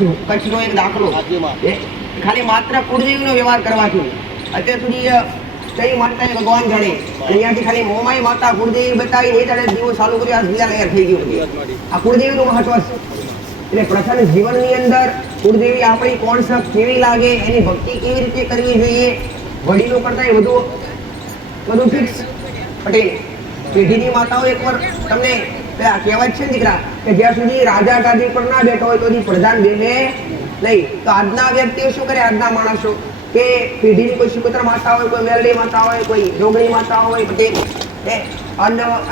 કચ્છનો એક દાખલો ખાલી માત્ર કુળદેવીનો વ્યવહાર કરવાથી અત્યાર સુધી કઈ માનતા ભગવાન જાણે અહીંયાથી ખાલી મોમાઈ માતા કુળદેવી બતાવી એ ત્યારે જીવો ચાલુ કર્યો આ બીજા લહેર થઈ ગયું આ કુળદેવીનું મહત્વ છે એટલે પ્રથમ જીવનની અંદર કુળદેવી આપણી કોણ સબ કેવી લાગે એની ભક્તિ કેવી રીતે કરવી જોઈએ વડીલો કરતા બધું ફિક્સ પટેલ પેઢીની માતાઓ એકવાર તમને કહેવત છે દીકરા કે જ્યાં સુધી રાજા ગાદી પર ના બેઠો હોય તો પ્રધાન બેસે નહીં તો આજના વ્યક્તિઓ શું કરે આજના માણસો કે પેઢીની કોઈ સુપુત્ર માતા હોય કોઈ મેલડી માતા હોય કોઈ જોગણી માતા હોય પટેલ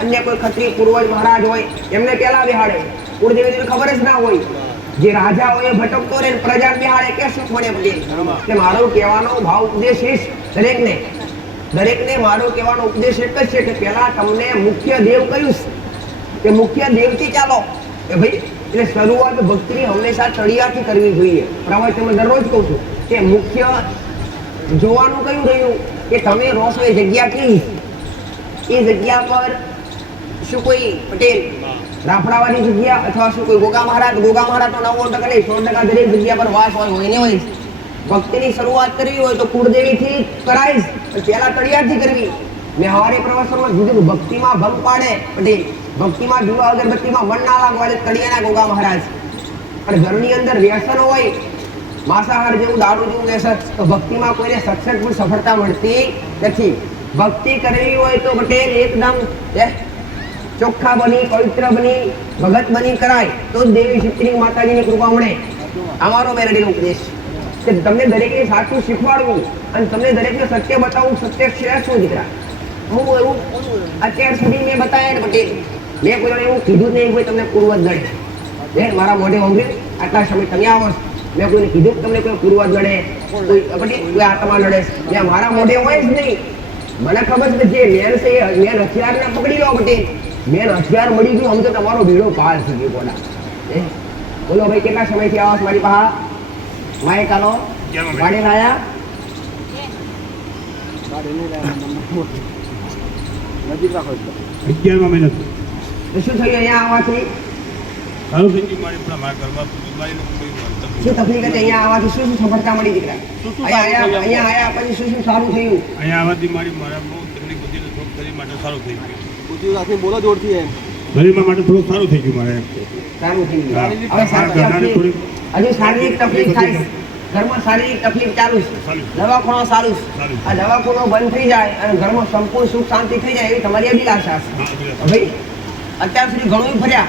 અન્ય કોઈ ખત્રી પૂર્વજ મહારાજ હોય એમને પેલા બેહાડે કુળદેવીને ખબર જ ના હોય જે રાજા હોય ભટકતો રહે પ્રજા બેહાડે કે શું પડે પટેલ કે મારો કહેવાનો ભાવ ઉપદેશ દરેકને મારો કહેવાનો ઉપદેશ એક જ છે કે પહેલા તમને મુખ્ય દેવ કયું કે મુખ્ય દેવથી ચાલો કે ભાઈ એટલે શરૂઆત ભક્તિની હંમેશા તળિયાથી કરવી જોઈએ પ્રવચનમાં દરરોજ કહું છું કે મુખ્ય જોવાનું કયું રહ્યું કે તમે રોશો એ જગ્યા કેવી એ જગ્યા પર શું કોઈ પટેલ રાફડાવાની જગ્યા અથવા શું કોઈ ગોગા મહારાજ તો 90% નહીં 100% દરેક જગ્યા પર વાસ હોય ને હોય ભક્તિની શરૂઆત કરવી હોય તો કુળદેવીથી કરાય પહેલા તળિયાથી કરવી મેં હવારે પ્રવચનમાં કીધું ભક્તિમાં ભંગ પાડે પટેલ ભક્તિમાં દીવા અગરબત્તીમાં મન ના લાગવા તળિયાના ગોગા મહારાજ અને ઘરની અંદર વ્યસન હોય માંસાહાર જેવું દારૂ જેવું વ્યસન તો ભક્તિમાં કોઈને સક્સેસફુલ સફળતા મળતી નથી ભક્તિ કરવી હોય તો પટેલ એકદમ ચોખ્ખા બની પવિત્ર બની ભગત બની કરાય તો જ દેવી શક્તિની માતાજીની કૃપા મળે અમારો મેલડીનો ઉપદેશ કે તમને દરેકને સાચું શીખવાડવું અને તમને દરેકને સત્ય બતાવવું સત્ય છે શું દીકરા હું એવું અત્યાર સુધી મેં બતાવ્યા ને પટેલ મેં કોઈને એવું કીધું નહીં કોઈ તમને પૂર્વજ ગણે મારા મોઢે સાંભળ્યું આટલા સમય તમે આવો મેં કોઈને કીધું કે તમને કોઈ પૂર્વજ ગણે કોઈ આત્મા લડે મેં મારા મોઢે હોય જ નહીં મને ખબર છે કે જે મેન છે મેન હથિયારને પકડી લો પટેલ મેન હથિયાર મળી ગયું આમ તો તમારો ભીડો પાર થઈ ગયો બોલા બોલો ભાઈ કેટલા સમયથી આવો મારી પાસે માઇક આલો ગાડી લાયા નજીક રાખો 11મા મહિના શું થયું અહીંયા આવવાથી સારું થઈ ગયું મારી પણ મારા ઘરમાં બીમારીનો કોઈ શું તકલીફ હતી અહીંયા આવવાથી શું સફળતા મળી દીકરા અહીંયા આયા પછી શું સારું થયું અહીંયા આવવાથી મારા બહુ તકલીફ હતી તો થોડું શરીર માટે સારું થઈ ગયું પૂછ્યું રાખી બોલો જોરથી એમ શરીરમાં માટે થોડું સારું થઈ ગયું મારે સારું થઈ ગયું હજુ શારીરિક તકલીફ થાય ઘરમાં શારીરિક તકલીફ ચાલુ છે દવાખાનો ચાલુ છે આ દવાખાનો બંધ થઈ જાય અને ઘરમાં સંપૂર્ણ સુખ શાંતિ થઈ જાય એવી તમારી અભિલાષા છે ભાઈ અત્યાર સુધી ઘણું ફર્યા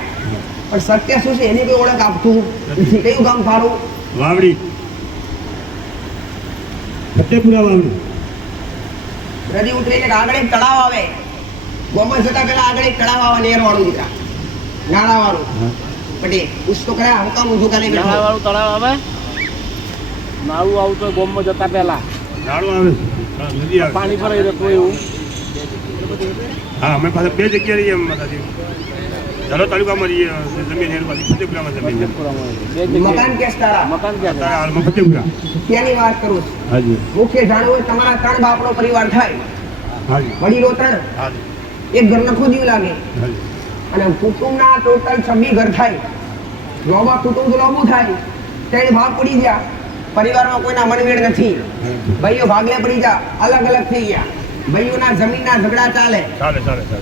પણ સત્ય શું છે એની કોઈ ઓળખ આપતું નથી કયું ગામ ફાળું વાવડી ફતેપુરા વાવડી નદી ઉતરીને આગળ એક તળાવ આવે ગોમત જતા પેલા આગળ એક તળાવ આવે નેર વાળું દીકરા નાળા વાળું પટેલ ઉસતો કર્યા હું કામ ઊંધું કાલે નાળા વાળું તળાવ આવે નાળું આવતો ગોમમાં જતા પહેલા નાળું આવે નદી આવે પાણી ભરાઈ જતું એવું હા અમે પાસે બે જગ્યા રહીએ માતાજી ચાલો તાલુકામાં રહીએ જમીન એની પાસે ફતેપુરામાં જમીન મકાન કે તારા મકાન ક્યાં છે હાલમાં ફતેપુરા ત્યાંની વાત કરું છું હાજી મુખ્ય જાણવું હોય તમારા 3 બાપનો પરિવાર થાય હાજી વડીલો 3 હાજી એક ઘર નખો જીવ લાગે હાજી અને કુટુંબના ટોટલ 26 ઘર થાય લોબા કુટુંબ લોબું થાય 3 ભાગ પડી ગયા પરિવારમાં કોઈના મનમેળ નથી ભાઈઓ ભાગલે પડી જા અલગ અલગ થઈ ગયા ભાઈઓના જમીનના ઝઘડા ચાલે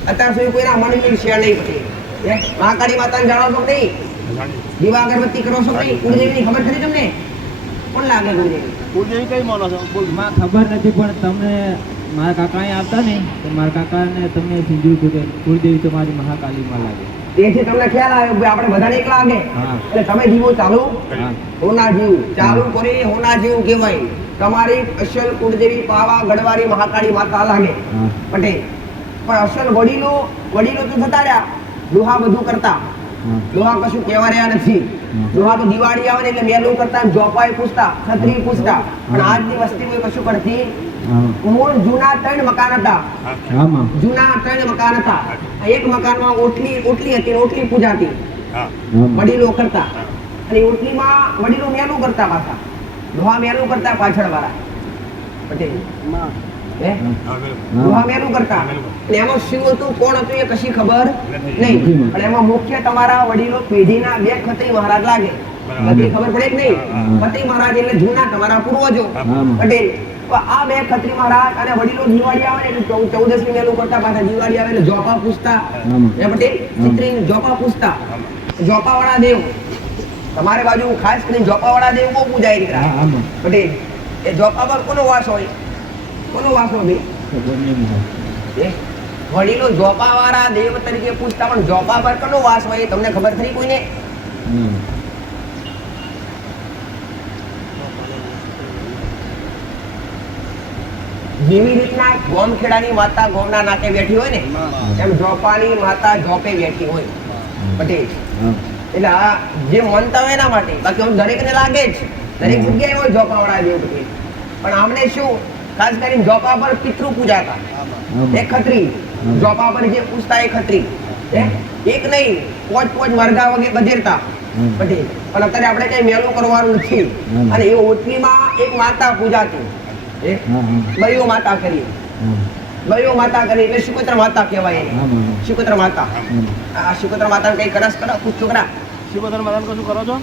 અત્યાર સુધી કોઈના મનમેળ છે નહીં પડી મહાકાળી માતાને જાણો છો નહીં દીવા અગરબત્તી કરો છો નહીં કુળદેવીની ખબર ખરી તમને કોણ લાગે કુળદેવી કઈ માનો છો બોલ માં ખબર નથી પણ તમને મારા કાકા અહીં આવતા ને તો મારા કાકાને તમને સમજ્યું હતું કે કુળદેવી તો મારી મહાકાળીમાં લાગે તેથી તમને ખ્યાલ આવ્યો કે આપણે બધાને એક લાગે એટલે તમે જીવો ચાલુ હોના જીવ ચાલુ કરી હોના જીવ કહેવાય તમારી અસલ કુળદેવી પાવા ગઢવારી મહાકાળી માતા લાગે પટેલ પણ અસલ વડીલો તો થતા રહ્યા દુહા બધું કરતા દુહા કશું કહેવા રહ્યા નથી દુહા તો દિવાળી આવે ને એટલે મેલું કરતા જોપાઈ પૂછતા ખત્રી પૂછતા પણ આજની વસ્તી કશું કરતી મૂળ જૂના 3 મકાન હતા જૂના 3 મકાન હતા એક મકાનમાં ઓટલી હતી ઓટલી પૂજાતી વડીલો કરતા અને ઓટલીમાં વડીલો મેલું કરતા પાછા દુહા મેલું કરતા પાછળ વાળા પટેલ મેલું કરતા એમાં શું હતું કોણ હતું એ કશી ખબર નહીં અને એમાં મુખ્ય તમારા વડીલો પેઢીના 2 ખત્રી મહારાજ લાગે બરાબર. ખત્રી ખબર પડે કે નહીં? હા. ખત્રી મહારાજ એટલે જૂના તમારા પૂર્વજો હા. પટેલ. તો આ બે ખત્રી મહારાજ અને વડીલો દિવાળી આવે ને એટલે 14મી મેલું કરતા, પાછા દિવાળી આવે એટલે જોપા પૂછતા. એ પટેલ ચિત્રી જોપા પૂછતા. જોપાવાળા દેવ તમારે બાજુ ખાસ કરીને જોપાવાળા દેવ બહુ પૂજાય દીકરા પટેલ. એ જોપા પર કોનો વાસ હોય? કોનો વાસ હોય ભાઈ? એ વડીલો જોપાવાળા દેવ તરીકે પૂછતા, પણ જોપા પર કોનો વાસ હોય એ તમને ખબર થઈ કોઈને? જેવી રીતના ગોમખેડાની માતા ગોમના નાકે બેઠી હોય ને, એમ જોપાની માતા જોપે બેઠી હોય પટેલ. એટલે આ જે માનતા હોય એના માટે, બાકી આમ દરેકને લાગે જ દરેક જગ્યાએ હોય જોપાવાળા દેવ પટેલ. પણ આમને શું ખાસ કરીને જોપા પર પિતૃ પૂજાતા એ ખત્રી. જોપા પર જે પૂછતા એ ખત્રી. એક નહીં, પોચ મરઘા વગેરે બધેરતા પટેલ. પણ અત્યારે આપણે કઈ મેલું કરવાનું નથી. અને એ ઓટલીમાં એક માતા પૂજાતી, બયો માતા કરી. બયો માતા કરી એટલે શુકત્ર માતા કહેવાય એને. શુકત્ર માતા. આ શુકત્ર માતા કઈ કરસ કરો પૂછ છોકરા? શિવોધન માતાનું કશું કરો છો?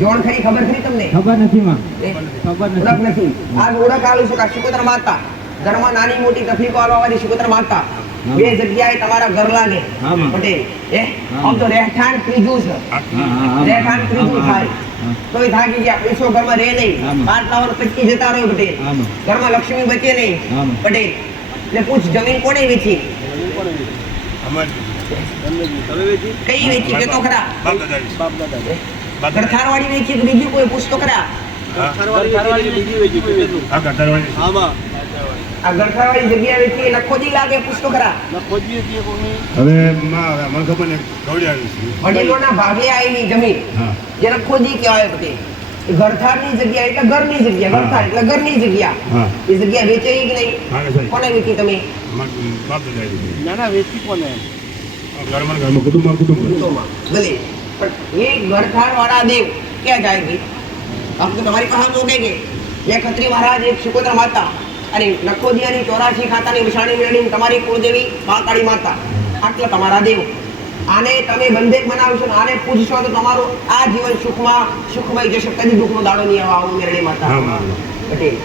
જોણ ખરી ખબર ખરી તમને? ખબર નથી માં. એ? ખબર ઓળખ નથી. નથી. આ ઓળખ આલું છું કે શુકત્ર માતા ઘરમાં નાની મોટી તકલીફો આવવાવાળી શુકત્ર માતા. બે જગ્યાએ તમારા ઘર લાગે હા, માં. પટેલ. આમ તો રહેઠાણ ત્રીજું છે. રહેઠાણ ત્રીજું થાય તોય થાકી ગયા, પૈસો ઘરમાં રહે નહીં, હા, માં. પાટ લાવવાનું પચી જતા રહ્યો પટેલ. હા, માં. ઘરમાં લક્ષ્મી બચે નહીં હા, માં. પટેલ. એટલે પૂછ જમીન કોને વેચી? અમારી કઈ વેચી કે તો ખરા? બાપ દાદાની. બાપ દાદા. બાપ દાદાની. ગરથારવાળી વેચી કે બીજું કોઈ પૂછ તો ખરા? હા. સરવાળી બીજી વેચી કેટલું? આ ગરધારવાળી. આમાં આ ગરથારવાળી જગ્યા વેચી એ લખોજી લાગે પૂછ તો ખરા? ના ખોજીએ છીએ કોની? હવે મને ખબર ને ગૌડિયાની છે. વડીલોના ભાગે આવેલી જમીન હા. જેને ખોજી કહેવાય પટેલ. એ ઘરથારની જગ્યા એટલે ઘરની જગ્યા, ઘરથાર એટલે ઘરની જગ્યા. હા. એ જગ્યા વેચાઈ કે નહીં? હા કે સાહેબ. કોને વેચી તમે? બાપ દાદાની. ના ના વેચી કોને? ઘરમાં કુટુંબમાં કુટુંબ. કુટુંબમાં. ભલે પણ એ ઘરથાર વાળા દેવ ક્યાં જાય ભાઈ? આમ તો તમારી પાસે મોગે કે બે ખત્રી મહારાજ, એક શુકોત્ર માતા અને લખોદિયાની 84 ખાતાની વિશાળી મેળવી તમારી કુળદેવી મહાકાળી માતા, આટલા તમારા દેવ. આને તમે બંધેક બનાવશો ને આને પૂજશો તો તમારું આ જીવન સુખમાં સુખમય જશે. કદી દુઃખનો દાડો નહીં આવે. આવું મેળવી માતા હા. પટેલ.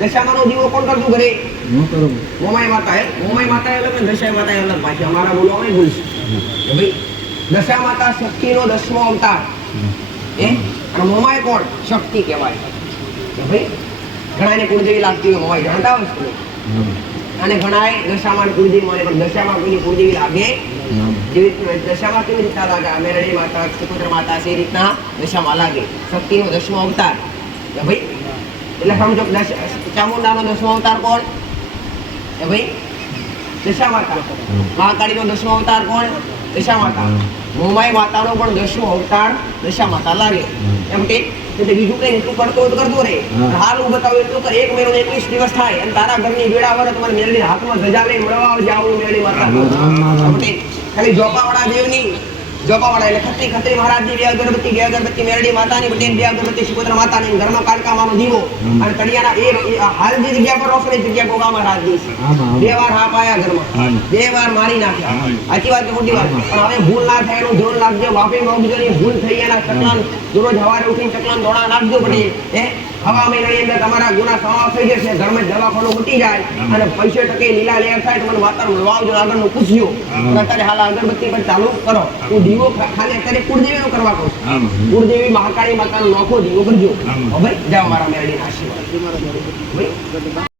દશામાનો દીવો કોણ કરતું ઘરે? હું કરું. મોમાઈ માતા. મોમાઈ માતા અલગ ને દશાઈ માતા અલગ. પાછી અમારા બોલવામાં ભૂલ છે કે ભાઈ દશા માતા શક્તિનો 10મો અવતાર. અને મોમાઈ કોણ? શક્તિ કહેવાય કે ભાઈ. ઘણાને કુળદેવી લાગતી હોય મોમાઈ, જાણતા હોય છે? અને ઘણાએ દશામાં કુળદેવી માને, પણ દશામાં કોઈની કુળદેવી લાગે જેવી દશામાં કેવી રીતના લાગે? મેરડી માતા, સુપુત્ર માતા છે એ રીતના દશામાં લાગે. શક્તિનો 10મો અવતાર કે ભાઈ. એટલે સમજો ચામુંડાનો 10મો અવતાર કોણ? કે ભાઈ દશા માતા. મહાકાળીનો 10મો અવતાર કોણ? દશા માતા. મોમાઈ માતાનો પણ 10મો અવતાર દશા માતા લાગે. એમ કે એટલે બીજું કઈ એટલું કરતો હોય તો કરતો રહે. હાલ હું બતાવું એટલું કર. 1 મહિનો 21 દિવસ થાય અને તારા ઘરની વેળા વર તમારે મેળવી હાથમાં ધજા લઈને મળવા આવજે. આવું મેળવી માતા. ખાલી જોપાવાળા દેવની જોપાવાળા એટલે ખત્રી મહારાજની 2 અગરબત્તી મેરડી માતાની પટેલ, 2 અગરબત્તી સુભદ્રા માતાની, ઘરમાં કાળકામાનો દીવો અને તળિયાના એ હાલ જે જગ્યા પર રોકડી જગ્યા ગોગા મહારાજની છે. 2 વાર હાપ આયા ઘરમાં, 2 વાર મારી નાખ્યા. સાચી વાત કે ખોટી વાત? પણ હવે ભૂલ ના થાય એનું ધ્યાન રાખજો. વાપી મોગજો ની ભૂલ થઈ એના ચકલાન દરરોજ સવારે ઉઠીને ચકલાન દોડા નાખજો પડી. હવા મહિનાની અંદર તમારા ગુના સમાપ્ત થઈ જશે. ઘરમાં દવાખાનું ઉઠી જાય અને પૈસે ટકે લીલા લેર થાય તો મને માતાનું મળવાજો, આગળનું પૂછજો. અત્યારે હાલ અગરબત્તી પર ચાલુ કરો. હું દીવો ખાલી અત્યારે કુળદેવીનો કરવા કહું છું. કુળદેવી મહાકાળી માતાનો નોખો દીવો કરજો. ભાઈ જાઓ મારા મેરડીના આશીર્વાદ. ભાઈ